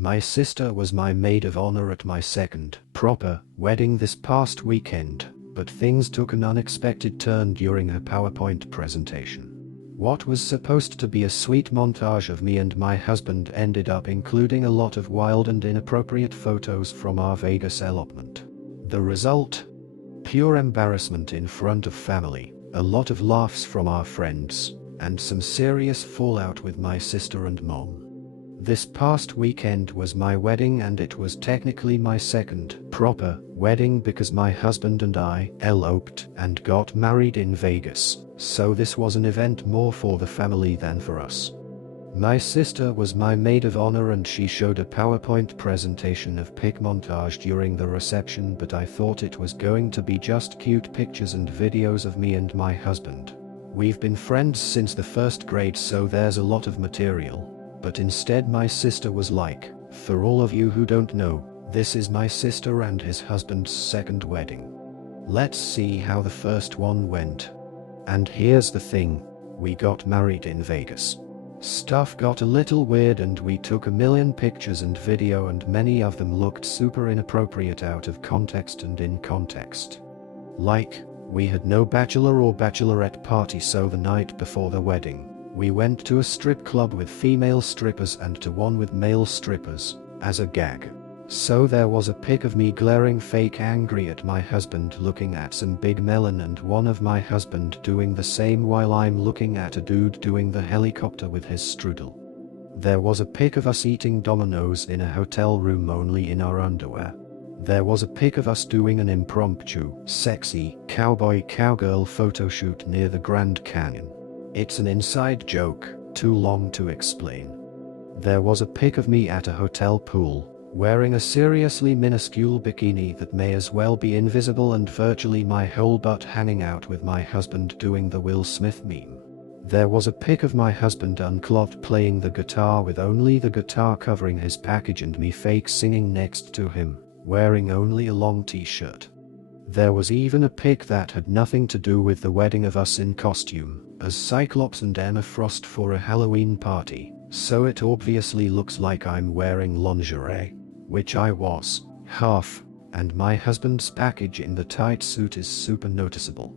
My sister was my maid of honor at my second, proper, wedding this past weekend, but things took an unexpected turn during her PowerPoint presentation. What was supposed to be a sweet montage of me and my husband ended up including a lot of wild and inappropriate photos from our Vegas elopement. The result? Pure embarrassment in front of family, a lot of laughs from our friends, and some serious fallout with my sister and mom. This past weekend was my wedding, and it was technically my second, proper, wedding because my husband and I eloped and got married in Vegas, so this was an event more for the family than for us. My sister was my maid of honor and she showed a PowerPoint presentation of pic montage during the reception, but I thought it was going to be just cute pictures and videos of me and my husband. We've been friends since the first grade, so there's a lot of material. But instead my sister was like, for all of you who don't know, this is my sister and his husband's second wedding. Let's see how the first one went. And here's the thing, we got married in Vegas. Stuff got a little weird and we took a million pictures and video, and many of them looked super inappropriate out of context and in context. Like, we had no bachelor or bachelorette party, so the night before the wedding, we went to a strip club with female strippers and to one with male strippers, as a gag. So there was a pic of me glaring fake angry at my husband looking at some big melon, and one of my husband doing the same while I'm looking at a dude doing the helicopter with his strudel. There was a pic of us eating Domino's in a hotel room only in our underwear. There was a pic of us doing an impromptu, sexy, cowboy-cowgirl photoshoot near the Grand Canyon. It's an inside joke, too long to explain. There was a pic of me at a hotel pool, wearing a seriously minuscule bikini that may as well be invisible and virtually my whole butt hanging out, with my husband doing the Will Smith meme. There was a pic of my husband unclothed playing the guitar with only the guitar covering his package, and me fake singing next to him, wearing only a long t-shirt. There was even a pic that had nothing to do with the wedding of us in costume, as Cyclops and Emma Frost for a Halloween party, so it obviously looks like I'm wearing lingerie, which I was, half, and my husband's package in the tight suit is super noticeable.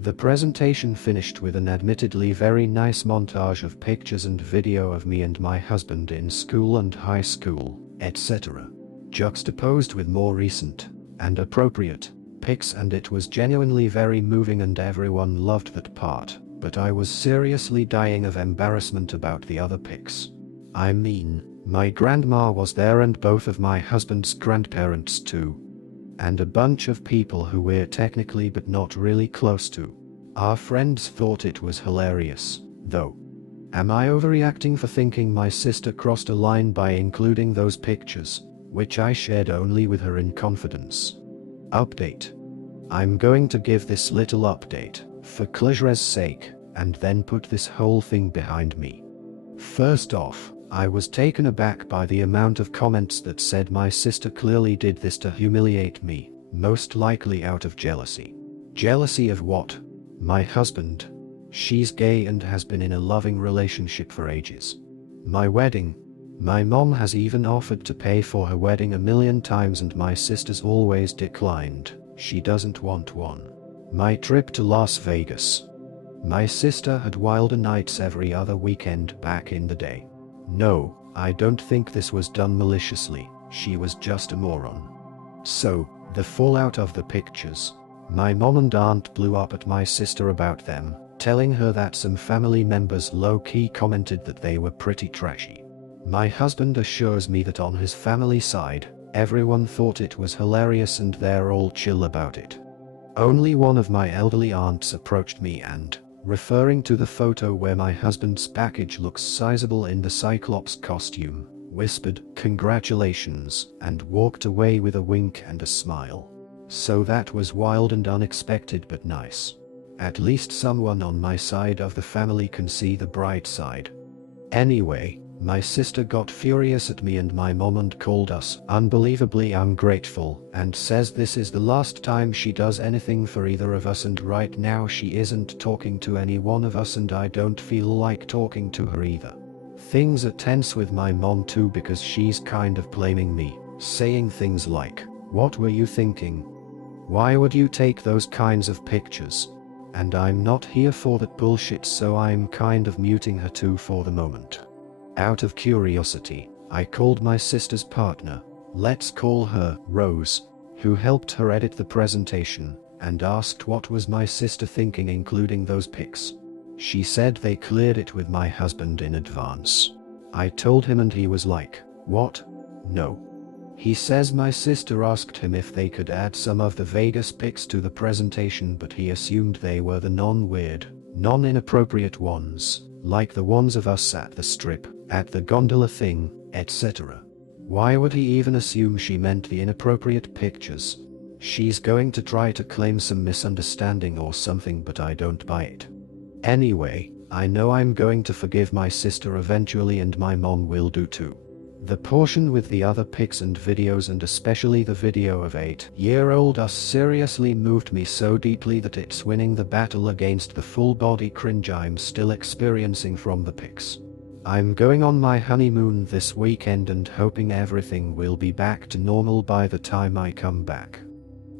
The presentation finished with an admittedly very nice montage of pictures and video of me and my husband in school and high school, etc., juxtaposed with more recent, and appropriate, pics, and it was genuinely very moving and everyone loved that part, but I was seriously dying of embarrassment about the other pics. I mean, my grandma was there and both of my husband's grandparents too. And a bunch of people who we're technically but not really close to. Our friends thought it was hilarious, though. Am I overreacting for thinking my sister crossed a line by including those pictures, which I shared only with her in confidence? Update. I'm going to give this little update, for closure's sake, and then put this whole thing behind me. First off, I was taken aback by the amount of comments that said my sister clearly did this to humiliate me, most likely out of jealousy. Jealousy of what? My husband. She's gay and has been in a loving relationship for ages. My wedding. My mom has even offered to pay for her wedding 1,000,000 times and my sister's always declined. She doesn't want one. My trip to Las Vegas. My sister had wilder nights every other weekend back in the day. No, I don't think this was done maliciously, she was just a moron. So, the fallout of the pictures. My mom and aunt blew up at my sister about them, telling her that some family members low-key commented that they were pretty trashy. My husband assures me that on his family side, everyone thought it was hilarious and they're all chill about it. Only one of my elderly aunts approached me and, referring to the photo where my husband's package looks sizable in the Cyclops costume, whispered, "Congratulations," and walked away with a wink and a smile. So that was wild and unexpected but nice. At least someone on my side of the family can see the bright side. Anyway, my sister got furious at me and my mom and called us unbelievably ungrateful and says this is the last time she does anything for either of us, and right now she isn't talking to any one of us and I don't feel like talking to her either. Things are tense with my mom too because she's kind of blaming me, saying things like, "What were you thinking? Why would you take those kinds of pictures?" And I'm not here for that bullshit, so I'm kind of muting her too for the moment. Out of curiosity, I called my sister's partner, let's call her Rose, who helped her edit the presentation, and asked what was my sister thinking including those pics. She said they cleared it with my husband in advance. I told him and he was like, "What? No." He says my sister asked him if they could add some of the Vegas pics to the presentation, but he assumed they were the non-weird, non-inappropriate ones, like the ones of us at the strip, at the gondola thing, etc. Why would he even assume she meant the inappropriate pictures? She's going to try to claim some misunderstanding or something, but I don't buy it. Anyway, I know I'm going to forgive my sister eventually, and my mom will do too. The portion with the other pics and videos, and especially the video of 8-year-old us, seriously moved me so deeply that it's winning the battle against the full body cringe I'm still experiencing from the pics. I'm going on my honeymoon this weekend and hoping everything will be back to normal by the time I come back.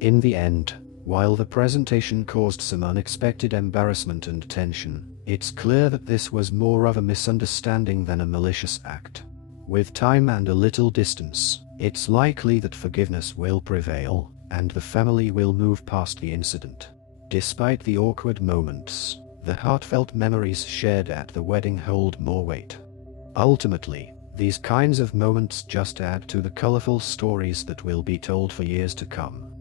In the end, while the presentation caused some unexpected embarrassment and tension, it's clear that this was more of a misunderstanding than a malicious act. With time and a little distance, it's likely that forgiveness will prevail, and the family will move past the incident. Despite the awkward moments, the heartfelt memories shared at the wedding hold more weight. Ultimately, these kinds of moments just add to the colorful stories that will be told for years to come.